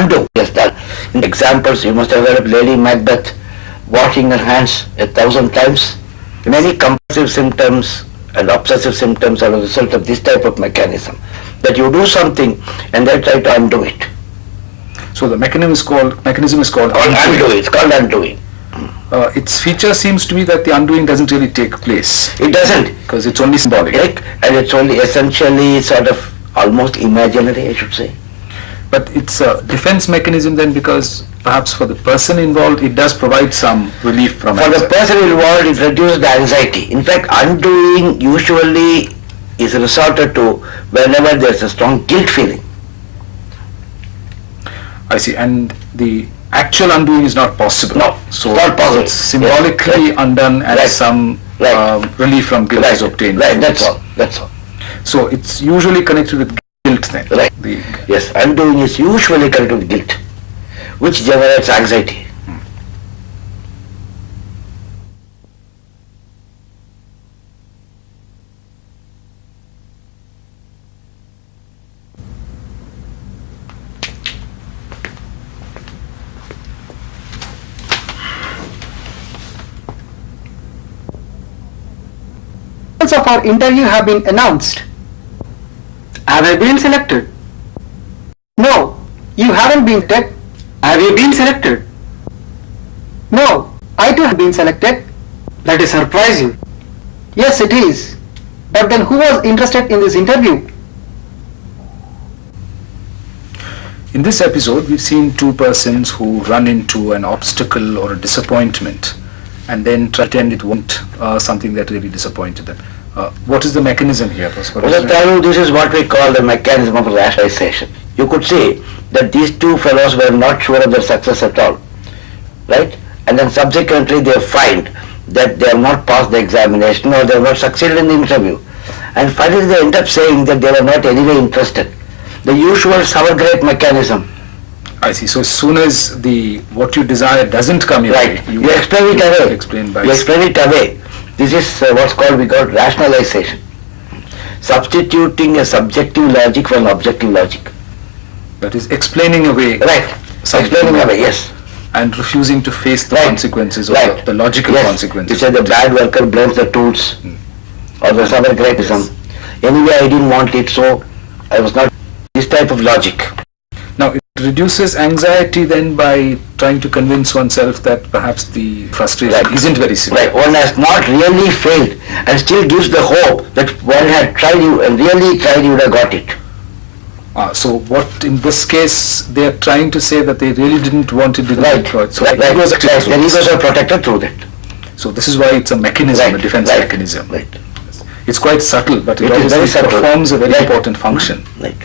undo. Yes, that. In examples, you must have heard of Lady Macbeth washing her hands 1,000 times. Many compulsive symptoms and obsessive symptoms are a result of this type of mechanism. That you do something and then try to undo it. So the mechanism is called undoing. It's called undoing. Its feature seems to be that the undoing doesn't really take place. It doesn't. Because it's only symbolic. Right? And it's only essentially sort of almost imaginary, I should say. But it's a defense mechanism then, because perhaps for the person involved it does provide some relief from anxiety. For the person involved, it reduces the anxiety. In fact, undoing usually is resorted to whenever there's a strong guilt feeling. I see. And the actual undoing is not possible. No, so not possible. it's symbolically undone and some relief from guilt is obtained. Right, that's all. That's all. So it's usually connected with guilt then. Right. Yes, undoing is usually connected with guilt, which generates anxiety. Of our interview have been announced. Have I been selected? No, you haven't been selected. Have you been selected? No, I too have been selected. That is surprising. Yes, it is. But then who was interested in this interview? In this episode, we've seen two persons who run into an obstacle or a disappointment and then pretend it won't something that really disappointed them. What is the mechanism here, Professor? Well, Tharu, this is what we call the mechanism of rationalization. You could say that these two fellows were not sure of their success at all, right? And then subsequently they find that they have not passed the examination or they have not succeeded in the interview. And finally they end up saying that they were not anyway interested. The usual sour grape mechanism. I see. So as soon as what you desire doesn't come your way, you explain it away. You explain it away. This is what's called rationalization. Substituting a subjective logic for an objective logic. That is explaining away. Right. Explaining away, yes. And refusing to face the consequences or the logical consequences. You say the bad worker blames the tools or the sour grapeism. Yes. Anyway, I didn't want it, so I was not. This type of logic. Now, it reduces anxiety then by trying to convince oneself that perhaps the frustration isn't very severe. Right, one has not really failed and still gives the hope that one had tried you and really tried you would have got it. So what in this case they are trying to say that they really didn't want it. So their egos are protected through that. So this is why it's a mechanism, a defense mechanism. Right. It's quite subtle, but it obviously performs a very important function. Right.